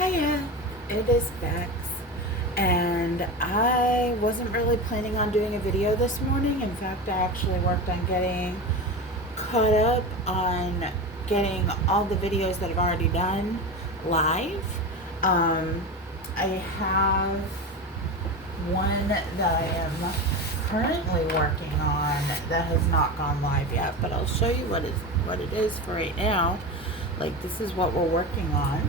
Hiya, it is Bex, and I wasn't really planning on doing a video this morning. In fact, I actually worked on getting caught up on getting all the videos that I've already done live. I have one that I am currently working on that has not gone live yet, but I'll show you what it is for right now. Like, this is what we're working on.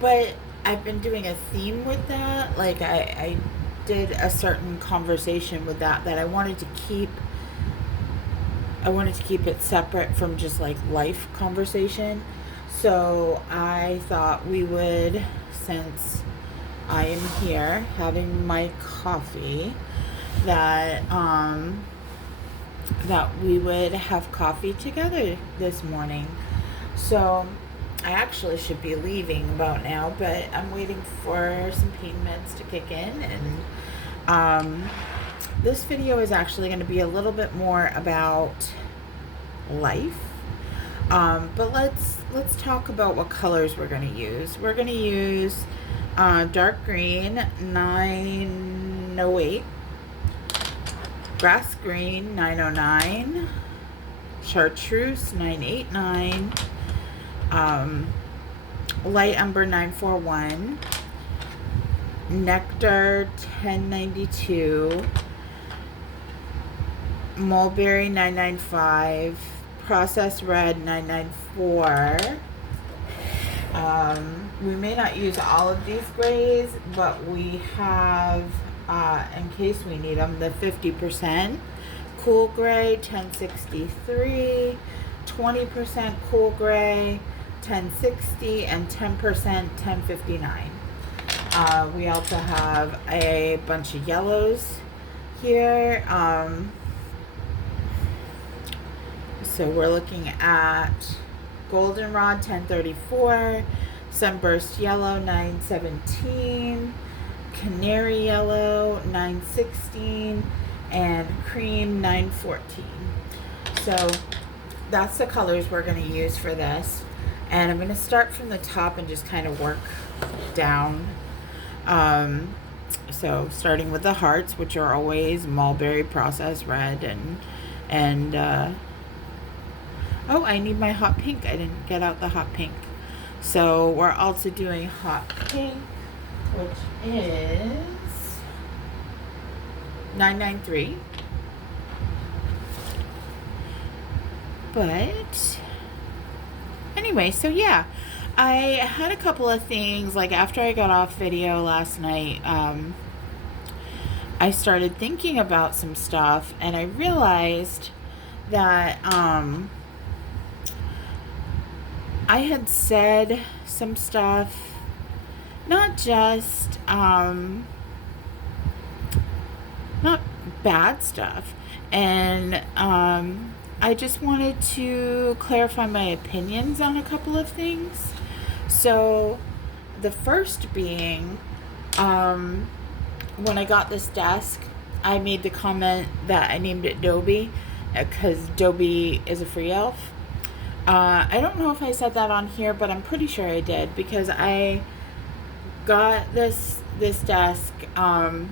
But I've been doing a theme with that. Like, I did a certain conversation with that I wanted to keep. I wanted to keep it separate from just like life conversation. So I thought we would, since I am here having my coffee, that we would have coffee together this morning. So I actually should be leaving about now, but I'm waiting for some pain meds to kick in, and this video is actually going to be a little bit more about life. But let's talk about what colors we're going to use. We're going to use dark green 908, grass green 909, chartreuse 989, light umber 941, nectar 1092, mulberry 995, processed red 994. We may not use all of these grays, but we have, in case we need them, the 50% cool gray 1063, 20% cool gray 1060, and 10% 1059. We also have a bunch of yellows here. So we're looking at goldenrod 1034, sunburst yellow 917, canary yellow 916, and cream 914. So that's the colors we're going to use for this. And I'm going to start from the top and just kind of work down. So starting with the hearts, which are always mulberry, processed red, and oh, I need my hot pink. I didn't get out the hot pink. So we're also doing hot pink, which is 993. But anyway, so yeah, I had a couple of things. Like, after I got off video last night, I started thinking about some stuff, and I realized that I had said some stuff, not just not bad stuff, and I just wanted to clarify my opinions on a couple of things. So the first being, when I got this desk, I made the comment that I named it Dobie because Dobie is a free elf. I don't know if I said that on here, but I'm pretty sure I did, because I got this desk. Well,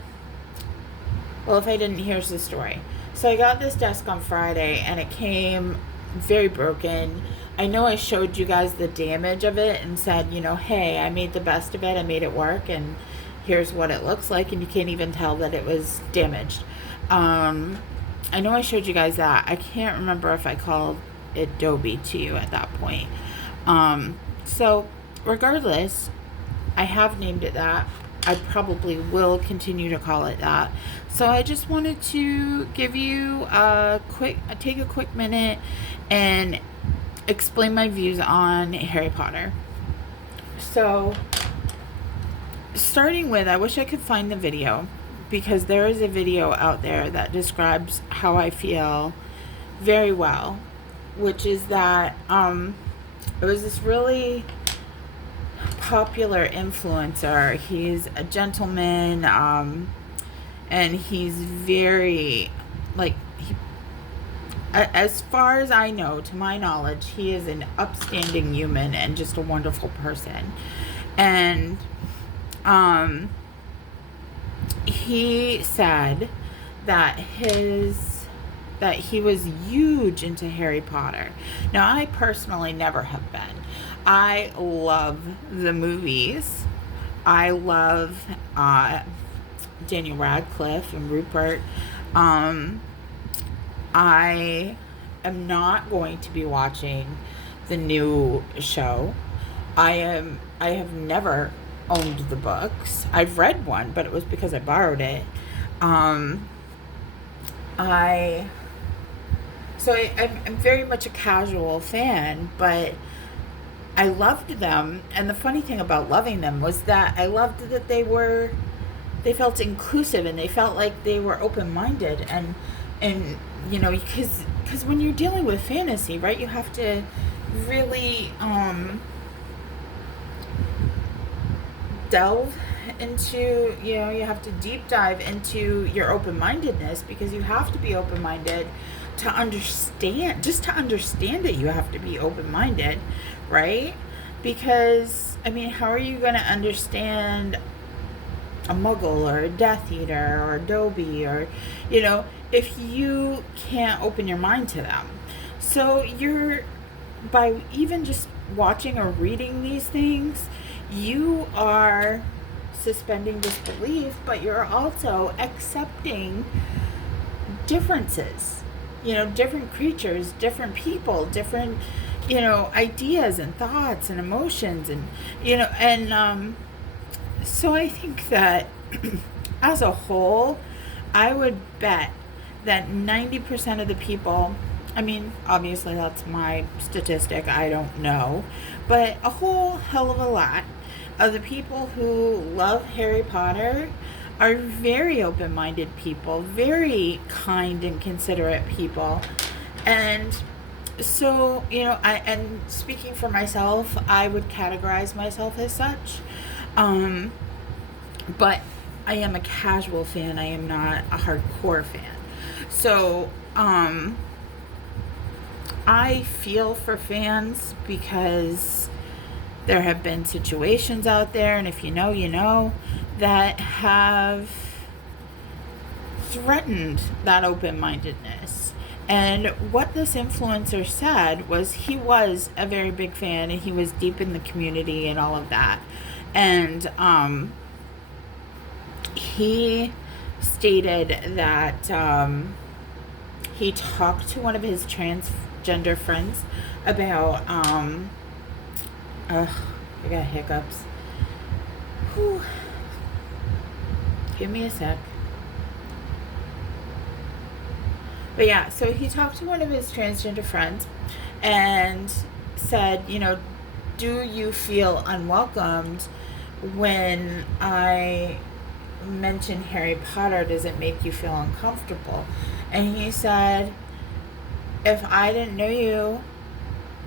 if I didn't, here's the story. So I got this desk on Friday, and it came very broken. I know I showed you guys the damage of it and said, hey, I made the best of it. I made it work, and here's what it looks like, and you can't even tell that it was damaged. I know I showed you guys that. I can't remember if I called it Dobie to you at that point. So regardless, I have named it that. I probably will continue to call it that. So I just wanted to give you take a quick minute and explain my views on Harry Potter. So starting with, I wish I could find the video, because there is a video out there that describes how I feel very well, which is that it was this really popular influencer. He's a gentleman, and he's very, like, as far as I know, to my knowledge, he is an upstanding human and just a wonderful person. And he said that he was huge into Harry Potter. Now, I personally never have been. I love the movies. I love Daniel Radcliffe and Rupert. I am not going to be watching the new show. I have never owned the books. I've read one, but it was because I borrowed it. I I'm very much a casual fan, but I loved them. And the funny thing about loving them was that I loved that they felt inclusive, and they felt like they were open-minded, and you know, because when you're dealing with fantasy, right, you have to really delve into, you know, you have to deep dive into your open-mindedness, because you have to be open-minded to understand. Just to understand it, you have to be open-minded, right? Because I mean, how are you going to understand a muggle or a Death Eater or a Dobby, or, you know, if you can't open your mind to them? So you're, by even just watching or reading these things, you are suspending disbelief, but you're also accepting differences, you know, different creatures, different people, different, you know, ideas and thoughts and emotions, and, you know, and so I think that as a whole, I would bet that 90% of the people, I mean, obviously that's my statistic, I don't know, but a whole hell of a lot of the people who love Harry Potter are very open-minded people, very kind and considerate people. And so, you know, and speaking for myself, I would categorize myself as such. But I am a casual fan. I am not a hardcore fan. So, I feel for fans, because there have been situations out there, and if you know, you know, that have threatened that open-mindedness. And what this influencer said was he was a very big fan, and he was deep in the community and all of that. And he stated that he talked to one of his transgender friends about I got hiccups. Whew. Give me a sec. But yeah, so he talked to one of his transgender friends and said, you know, do you feel unwelcomed when I mention Harry Potter? Does it make you feel uncomfortable? And he said, if I didn't know you,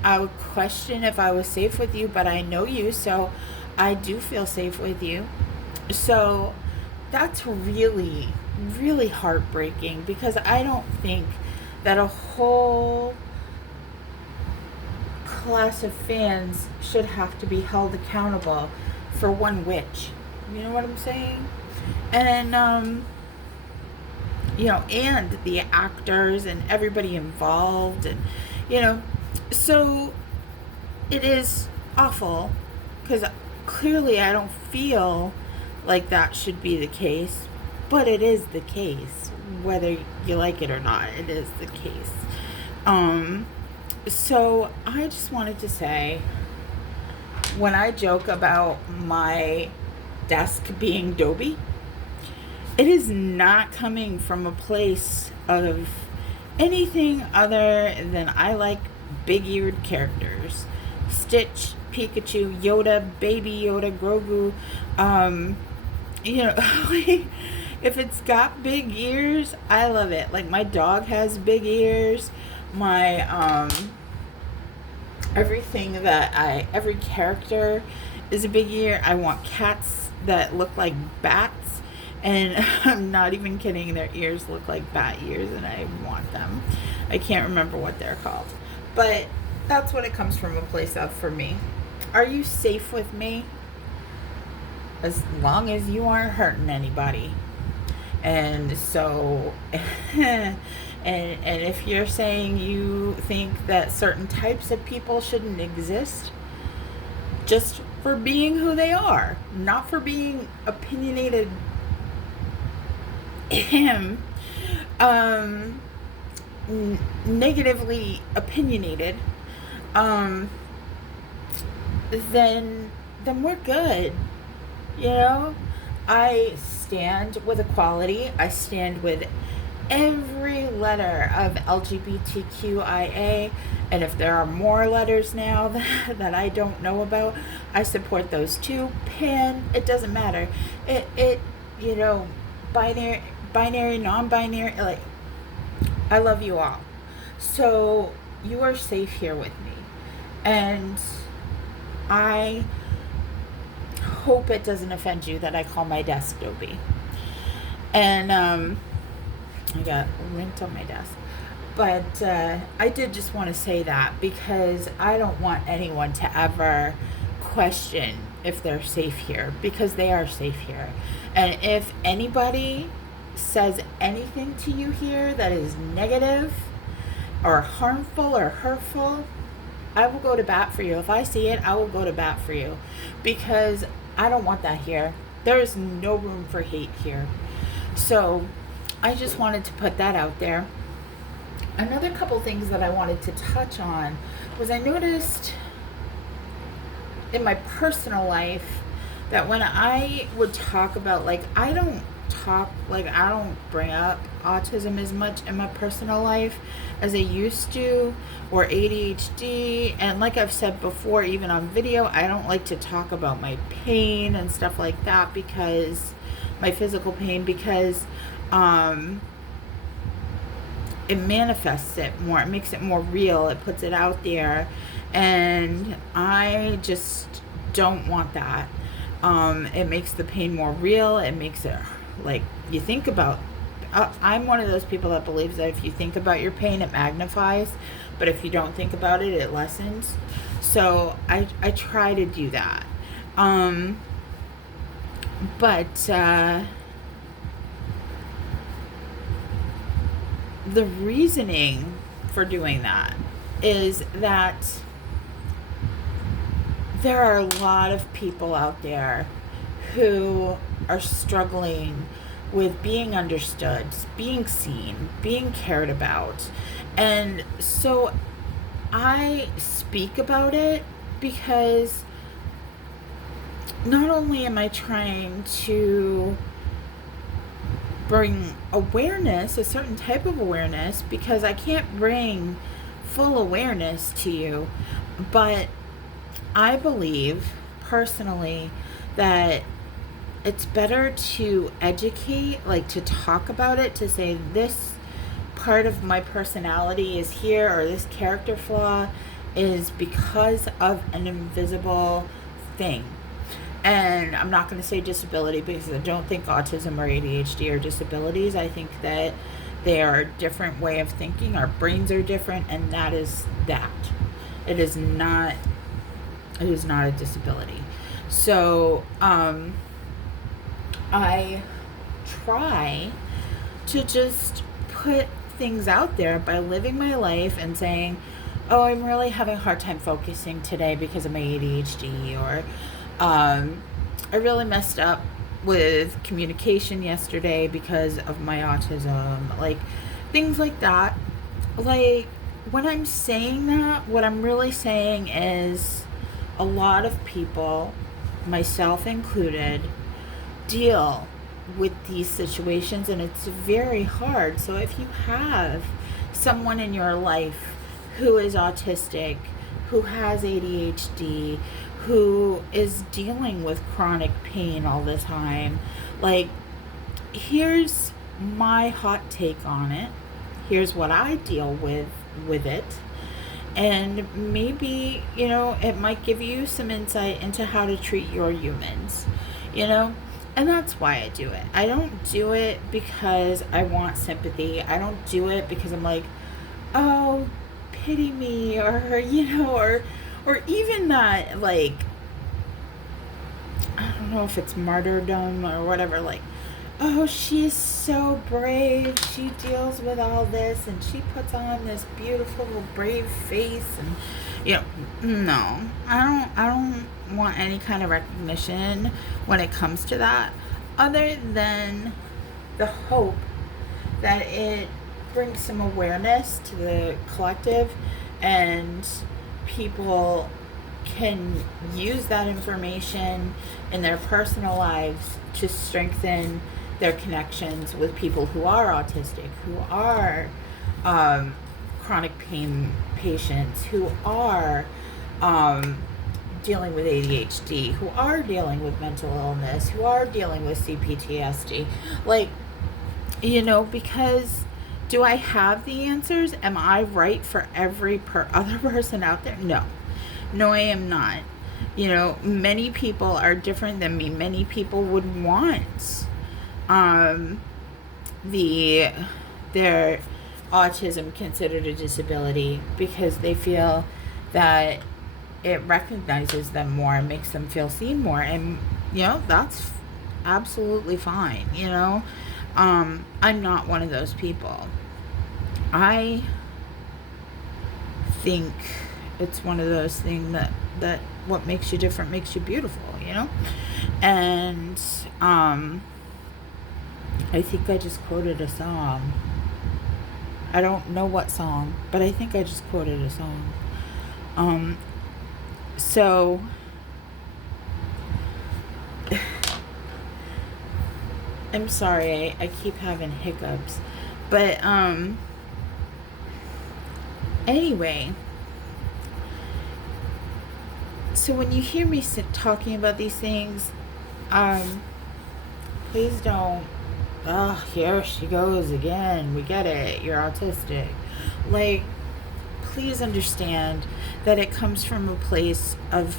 I would question if I was safe with you, but I know you, so I do feel safe with you. So that's really, really heartbreaking, because I don't think that a whole class of fans should have to be held accountable for one witch. You know what I'm saying? And you know, and the actors and everybody involved, and, you know, so it is awful, because clearly I don't feel like that should be the case, but it is the case, whether you like it or not. It is the case. So I just wanted to say, when I joke about my desk being Dobby, it is not coming from a place of anything other than I like big-eared characters. Stitch, Pikachu, Yoda, Baby Yoda, Grogu. You know, if it's got big ears, I love it. Like, my dog has big ears. My, every character is a big ear. I want cats that look like bats. And I'm not even kidding, their ears look like bat ears, and I want them. I can't remember what they're called. But that's what it comes from a place of for me. Are you safe with me? As long as you aren't hurting anybody. And so, and if you're saying you think that certain types of people shouldn't exist, just for being who they are, not for being opinionated, him, um, negatively opinionated, um, then we're good. You know, I stand with equality. I stand with every letter of LGBTQIA, and if there are more letters now that I don't know about, I support those too. Pan, it doesn't matter. It you know, binary, non-binary, like, I love you all. So you are safe here with me, and I hope it doesn't offend you that I call my desk Dobie. And I got lint on my desk. But I did just want to say that because I don't want anyone to ever question if they're safe here, because they are safe here. And if anybody says anything to you here that is negative or harmful or hurtful, I will go to bat for you. If I see it, I will go to bat for you, because I don't want that here. There is no room for hate here. So I just wanted to put that out there. Another couple things that I wanted to touch on was I noticed in my personal life that when I would talk about, like, I don't bring up autism as much in my personal life as I used to, or ADHD. And like I've said before, even on video, I don't like to talk about my pain and stuff like that, because my physical pain, because it manifests it more. It makes it more real. It puts it out there. And I just don't want that. It makes the pain more real. It makes it, like, you think about, I'm one of those people that believes that if you think about your pain, it magnifies. But if you don't think about it, it lessens. So I try to do that. But the reasoning for doing that is that there are a lot of people out there who are struggling with being understood, being seen, being cared about. And so I speak about it because not only am I trying to bring awareness, a certain type of awareness, because I can't bring full awareness to you, but I believe personally that it's better to educate, like to talk about it, to say this part of my personality is here, or this character flaw is because of an invisible thing. And I'm not going to say disability, because I don't think autism or ADHD are disabilities. I think that they are a different way of thinking. Our brains are different, and that is that. It is not a disability. So I try to just put things out there by living my life and saying, oh, I'm really having a hard time focusing today because of my ADHD, or I really messed up with communication yesterday because of my autism, like things like that. Like, when I'm saying that, what I'm really saying is a lot of people, myself included, deal with these situations, and it's very hard. So if you have someone in your life who is autistic, who has ADHD, who is dealing with chronic pain all the time, like, here's my hot take on it. Here's what I deal with it. And maybe, it might give you some insight into how to treat your humans, And that's why I do it. I don't do it because I want sympathy. I don't do it because I'm like, oh, pity me, or, or even that, like, I don't know if it's martyrdom or whatever, like, oh, she's so brave. She deals with all this and she puts on this beautiful, brave face. And, no, I don't want any kind of recognition when it comes to that, other than the hope that it brings some awareness to the collective, and people can use that information in their personal lives to strengthen their connections with people who are autistic, who are chronic pain patients, who are dealing with ADHD, who are dealing with mental illness, who are dealing with CPTSD. Like, because do I have the answers? Am I right for every other person out there? No. No, I am not. Many people are different than me. Many people would want the their autism considered a disability because they feel that it recognizes them more and makes them feel seen more, and that's absolutely fine. I'm not one of those people. I think it's one of those things that what makes you different makes you beautiful, and I think I just quoted a song. I don't know what song, but I think I just quoted a song. So I'm sorry, I keep having hiccups. But anyway, so when you hear me talking about these things, please don't, oh, here she goes again. We get it. You're autistic. Like, please understand that it comes from a place of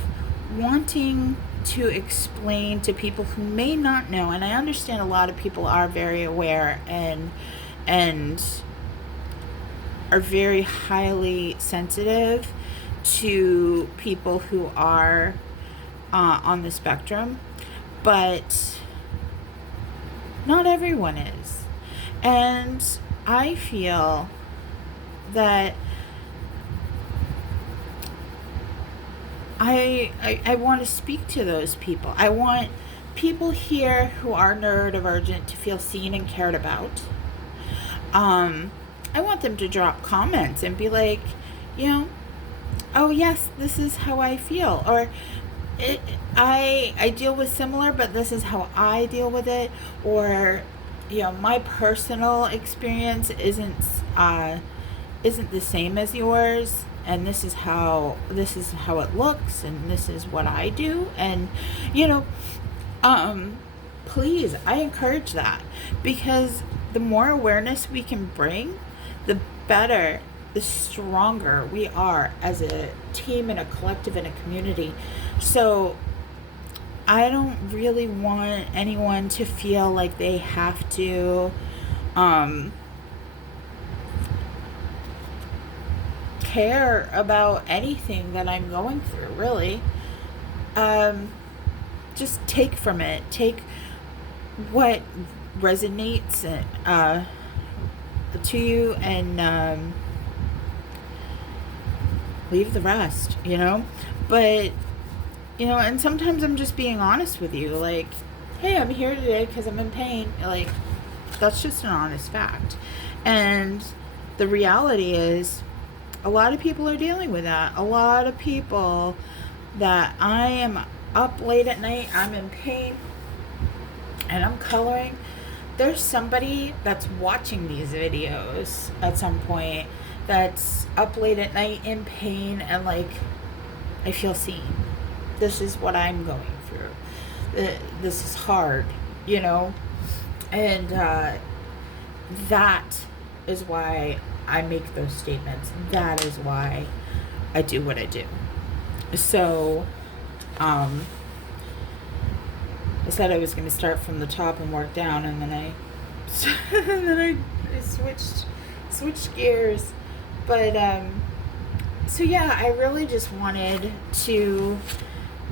wanting to explain to people who may not know. And I understand a lot of people are very aware and are very highly sensitive to people who are on the spectrum, but not everyone is. And I feel that I want to speak to those people. I want people here who are neurodivergent to feel seen and cared about. I want them to drop comments and be like, oh yes, this is how I feel, or I deal with similar, but this is how I deal with it, or my personal experience isn't the same as yours, and this is how it looks, and this is what I do, and please, I encourage that, because the more awareness we can bring, the better, the stronger we are as a team and a collective and a community. So I don't really want anyone to feel like they have to care about anything that I'm going through, really. Just take from it. Take what resonates to you, and leave the rest, But, and sometimes I'm just being honest with you. Like, hey, I'm here today because I'm in pain. Like, that's just an honest fact. And the reality is, a lot of people are dealing with that. A lot of people that I am up late at night, I'm in pain, and I'm coloring. There's somebody that's watching these videos at some point that's up late at night in pain and like, I feel seen. This is what I'm going through. This is hard, and that is why I make those statements. That is why I do what I do. So, I said I was going to start from the top and work down, and then I switched gears. But so yeah, I really just wanted to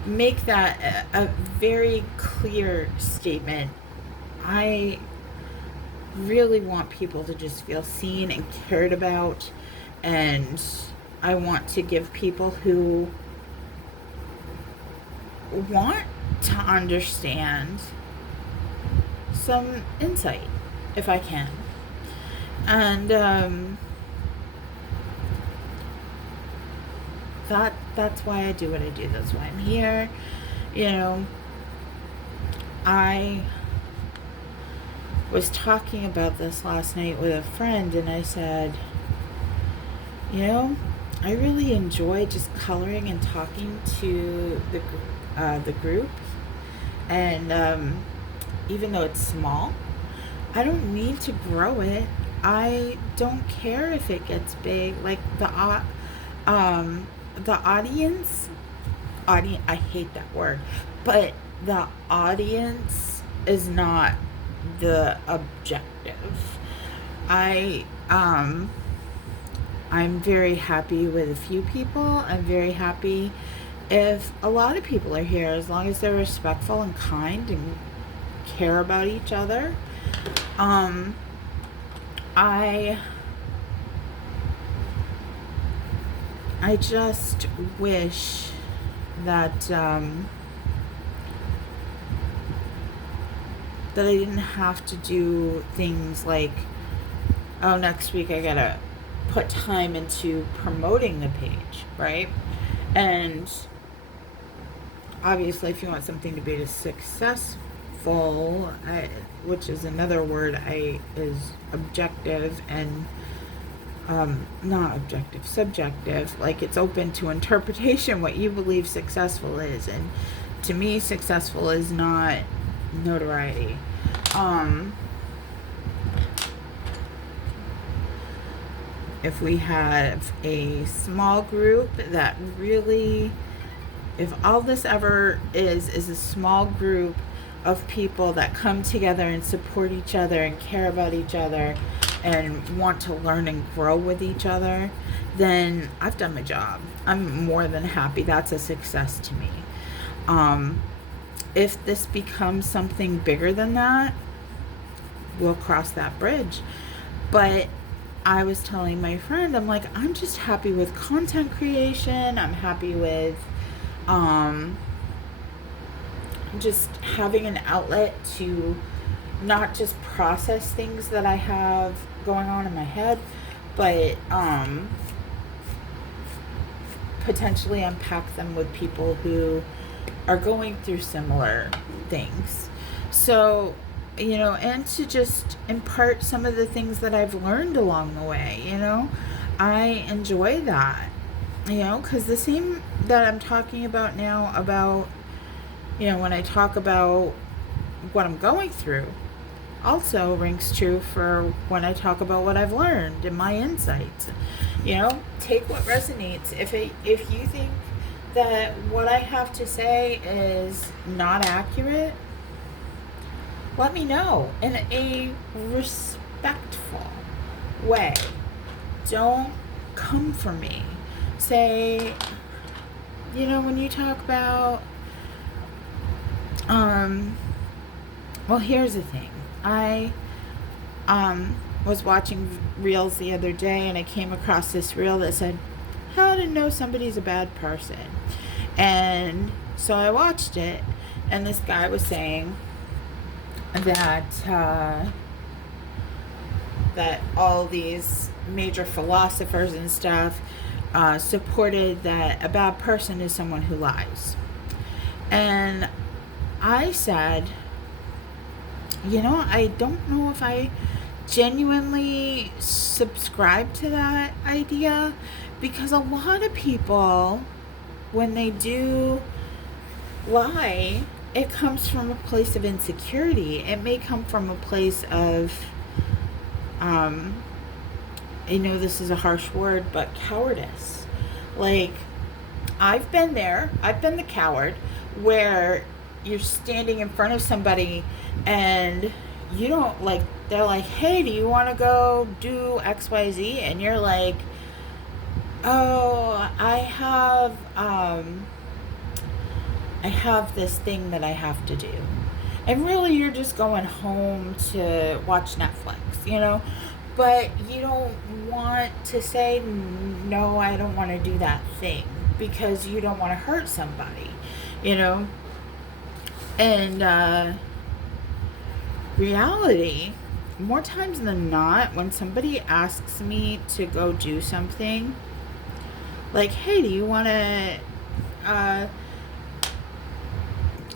make that a very clear statement. I really want people to just feel seen and cared about, and I want to give people who want to understand some insight if I can. And that's why I do what I do. That's why I'm here. You know, I was talking about this last night with a friend, and I said, you know, I really enjoy just coloring and talking to the group, and even though it's small, I don't need to grow it. I don't care if it gets big. Like the audience, I hate that word, but the audience is not the objective. I I'm very happy with a few people. I'm very happy if a lot of people are here, as long as they're respectful and kind and care about each other. I just wish that that I didn't have to do things like, oh, next week I gotta put time into promoting the page, right? And obviously, if you want something to be successful, which is another word, is objective and not objective, subjective. Like, it's open to interpretation what you believe successful is, and to me, successful is not notoriety. If we have a small group that really, if all this ever is a small group of people that come together and support each other and care about each other and want to learn and grow with each other, then I've done my job. I'm more than happy. That's a success to me. If this becomes something bigger than that, we'll cross that bridge. But I was telling my friend, I'm like, I'm just happy with content creation. I'm happy with just having an outlet to not just process things that I have going on in my head, but potentially unpack them with people who are going through similar things. So, you know, and to just impart some of the things that I've learned along the way, you know, I enjoy that, you know, because the same that I'm talking about now about, you know, when I talk about what I'm going through, also rings true for when I talk about what I've learned and my insights. You know, take what resonates. If you think that what I have to say is not accurate, let me know in a respectful way. Don't come for me. Say, you know, when you talk about, well, here's the thing. I was watching reels the other day, and I came across this reel that said, how to know somebody's a bad person. And so I watched it, and this guy was saying that that all these major philosophers and stuff supported that a bad person is someone who lies. And I said, you know, I don't know if I genuinely subscribe to that idea, because a lot of people, when they do lie, it comes from a place of insecurity. It may come from a place of, I know this is a harsh word, but cowardice. Like, I've been there. I've been the coward where you're standing in front of somebody and you don't, like, they're like, hey, do you want to go do XYZ? And you're like, Oh, I have this thing that I have to do. And really you're just going home to watch Netflix, you know? But you don't want to say no, I don't want to do that thing because you don't want to hurt somebody, you know? And reality, more times than not, when somebody asks me to go do something, like, hey, do you want to uh,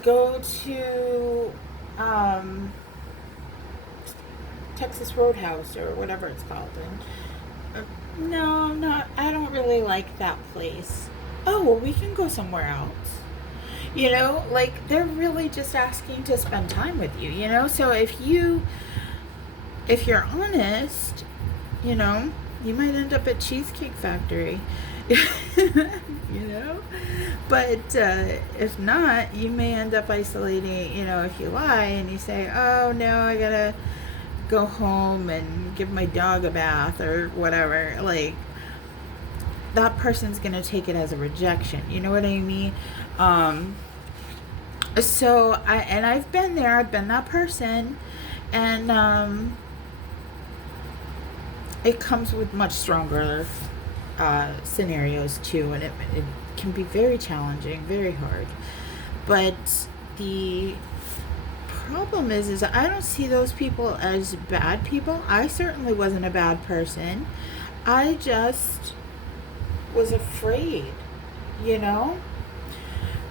go to um, Texas Roadhouse or whatever it's called? And no, I'm not. I don't really like that place. Oh, well, we can go somewhere else. You know, like they're really just asking to spend time with you, you know? So if you're honest, you know, you might end up at Cheesecake Factory. You know? But if not, you may end up isolating, you know, if you lie and you say, oh no, I gotta go home and give my dog a bath or whatever. Like, that person's gonna take it as a rejection. You know what I mean? Um, and I've been there. I've been that person, and it comes with much stronger scenarios too, and it can be very challenging, very hard. But the problem is I don't see those people as bad people. I certainly wasn't a bad person. I just was afraid, you know?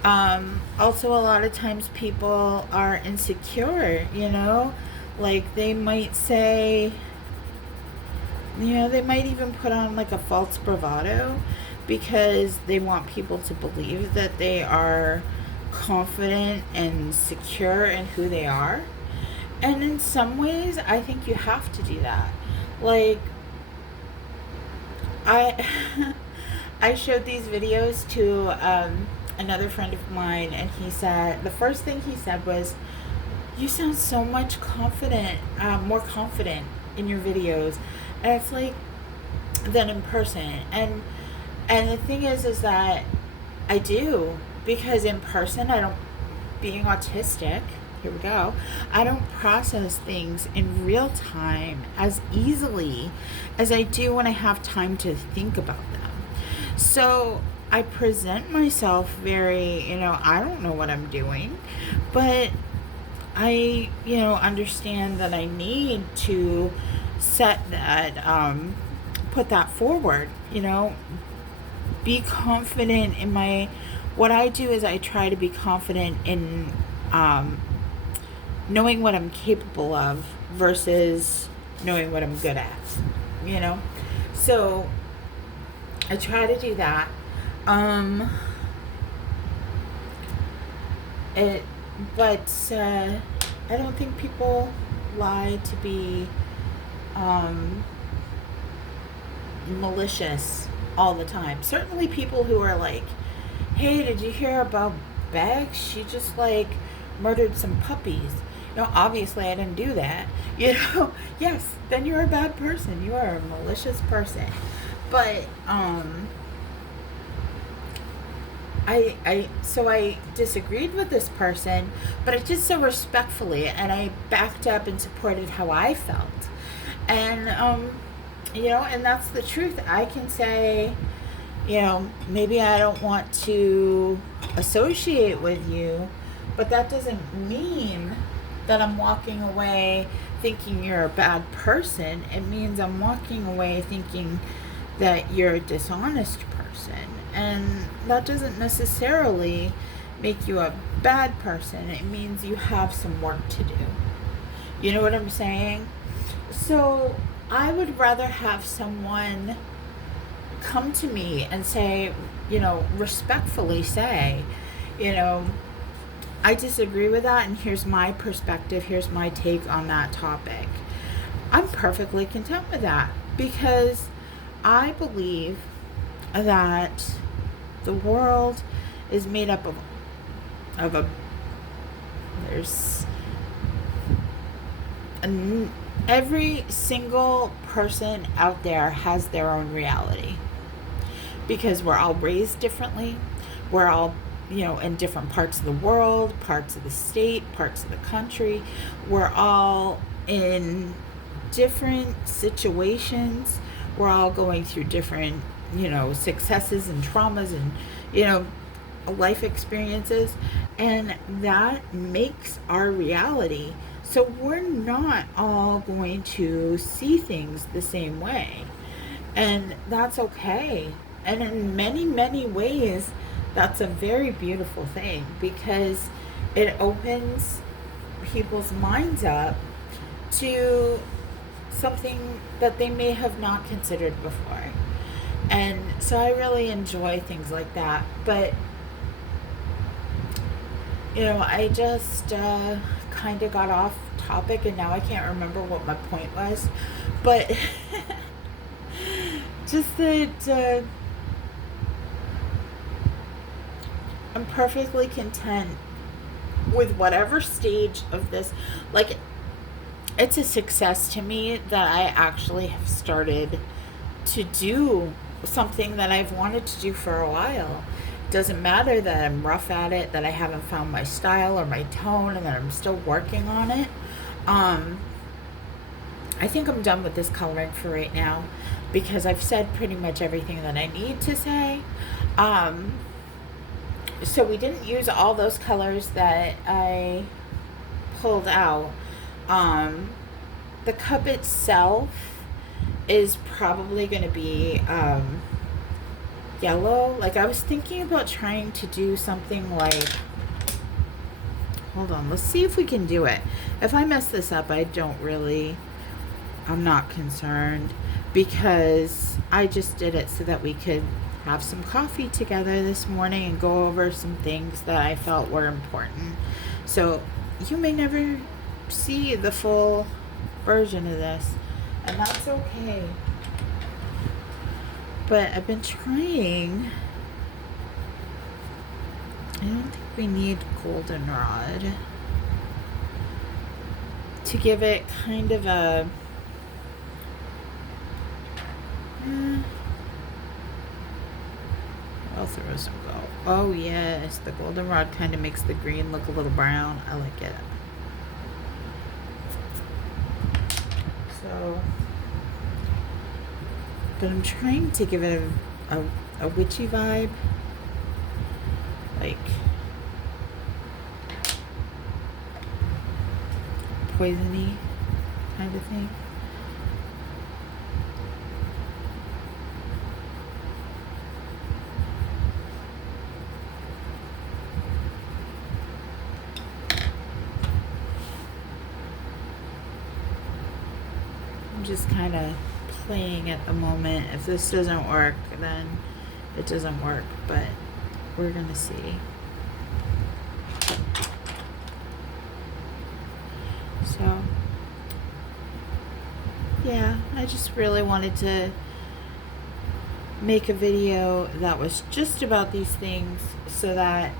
Also, a lot of times people are insecure, you know? Like, they might say, you know, they might even put on like a false bravado because they want people to believe that they are confident and secure in who they are. And in some ways, I think you have to do that. Like, I I showed these videos to another friend of mine, and he said the first thing he said was, "You sound so much confident, more confident in your videos," and it's like than in person. And the thing is that I do, because in person I don't, being autistic, here we go, I don't process things in real time as easily as I do when I have time to think about them. So I present myself very, you know, I don't know what I'm doing, but I, you know, understand that I need to set that, put that forward, you know, be confident in my, what I do is I try to be confident in knowing what I'm capable of versus knowing what I'm good at, you know? So I try to do that. It, but I don't think people lie to be malicious all the time. Certainly people who are like, hey, did you hear about Bex? She just like murdered some puppies. You know, obviously I didn't do that. You know, yes, then you're a bad person. You are a malicious person. But I disagreed with this person, but I did so respectfully, and I backed up and supported how I felt. And you know, and that's the truth. I can say, you know, maybe I don't want to associate with you, but that doesn't mean that I'm walking away thinking you're a bad person. It means I'm walking away thinking that you're a dishonest person. And that doesn't necessarily make you a bad person. It means you have some work to do. You know what I'm saying? So I would rather have someone come to me and say, you know, respectfully say, you know, I disagree with that, and here's my perspective, here's my take on that topic. I'm perfectly content with that because I believe that the world is made up of a there's every single person out there has their own reality. because we're all raised differently. We're all, in different parts of the world, parts of the state, parts of the country. We're all in different situations. We're all going through different, successes and traumas and, life experiences. And that makes our reality. So we're not all going to see things the same way. And that's okay. And in many, many ways, that's a very beautiful thing because it opens people's minds up to something that they may have not considered before. And so I really enjoy things like that. But, I just kind of got off topic and now I can't remember what my point was. But just that I'm perfectly content with whatever stage of this. Like, it's a success to me that I actually have started to do something that I've wanted to do for a while. It doesn't matter that I'm rough at it, that I haven't found my style or my tone, and that I'm still working on it. I think I'm done with this coloring for right now because I've said pretty much everything that I need to say. So we didn't use all those colors that I pulled out. The cup itself is probably going to be yellow. Like, I was thinking about trying to do something like, hold on, let's see if we can do it. If I mess this up, I'm not concerned because I just did it so that we could have some coffee together this morning and go over some things that I felt were important. So you may never see the full version of this, and that's okay. But I've been trying. I don't think we need goldenrod to give it kind of a I'll throw some gold. Oh yes, the goldenrod kind of makes the green look a little brown. I like it. So, but I'm trying to give it a witchy vibe, like poisony kind of thing. Just kind of playing at the moment. If this doesn't work, then it doesn't work, but we're gonna see. So yeah, I just really wanted to make a video that was just about these things so that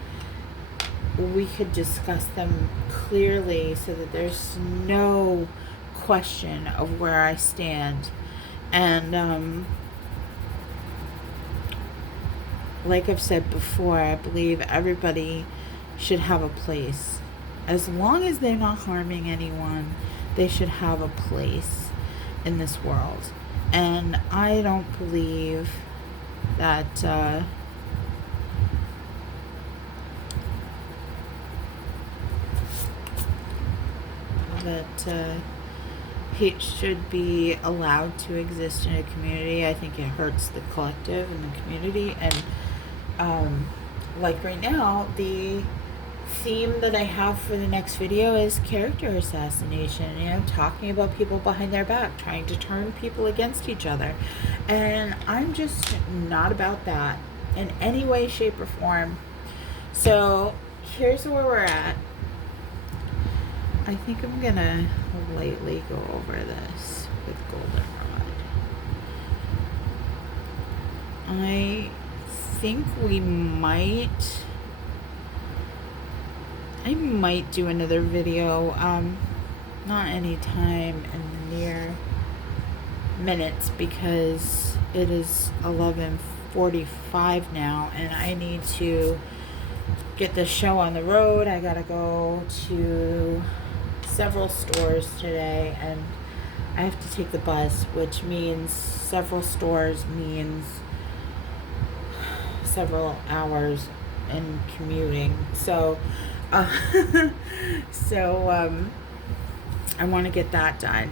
we could discuss them clearly so that there's no question of where I stand. And like I've said before, I believe everybody should have a place. As long as they're not harming anyone, they should have a place in this world. And I don't believe that hate should be allowed to exist in a community. I think it hurts the collective and the community. And like right now, the theme that I have for the next video is character assassination. Talking about people behind their back, trying to turn people against each other. And I'm just not about that in any way, shape, or form. So here's where we're at. I think I'm gonna lightly go over this with goldenrod. I think I might do another video, not anytime in the near minutes because it is 11 6:45 now, and I need to get this show on the road. I gotta go to several stores today, and I have to take the bus, which means several stores means several hours in commuting. So, uh, so I want to get that done.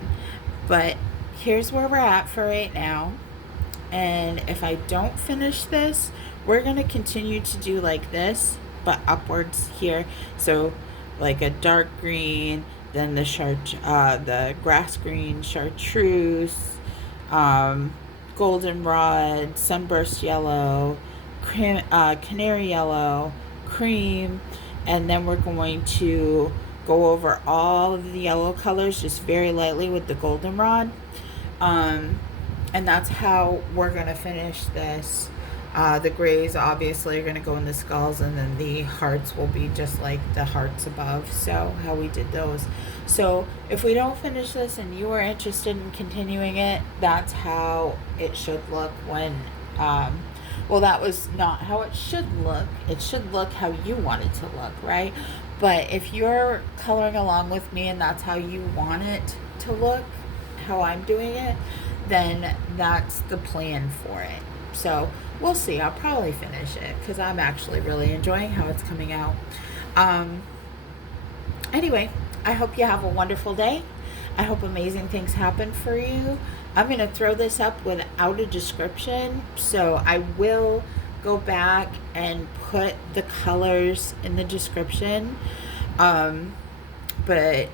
But here's where we're at for right now. And if I don't finish this, we're going to continue to do like this, but upwards here. So like a dark green, then the grass green chartreuse, goldenrod, sunburst yellow, canary yellow, cream, and then we're going to go over all of the yellow colors just very lightly with the goldenrod. And that's how we're going to finish this. The grays obviously are going to go in the skulls, and then the hearts will be just like the hearts above. So how we did those. So if we don't finish this and you are interested in continuing it, that's how it should look when, well, that was not how it should look. It should look how you want it to look, right? But if you're coloring along with me and that's how you want it to look, how I'm doing it, then that's the plan for it. So we'll see. I'll probably finish it because I'm actually really enjoying how it's coming out. Anyway, I hope you have a wonderful day. I hope amazing things happen for you. I'm going to throw this up without a description, so I will go back and put the colors in the description. But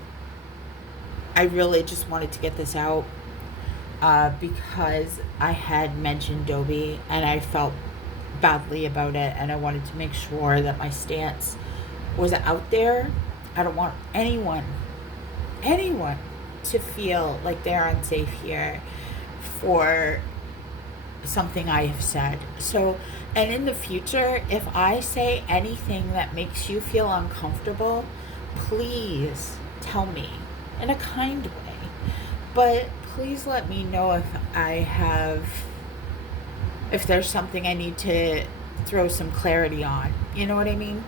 I really just wanted to get this out because I had mentioned Dobie and I felt badly about it, and I wanted to make sure that my stance was out there. I don't want anyone to feel like they're unsafe here for something I have said. So, and in the future, if I say anything that makes you feel uncomfortable, please tell me in a kind way. But please let me know if there's something I need to throw some clarity on. You know what I mean?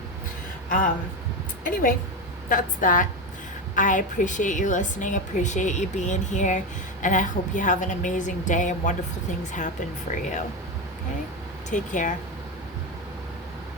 Anyway, that's that. I appreciate you listening, appreciate you being here, and I hope you have an amazing day and wonderful things happen for you. Okay? Take care.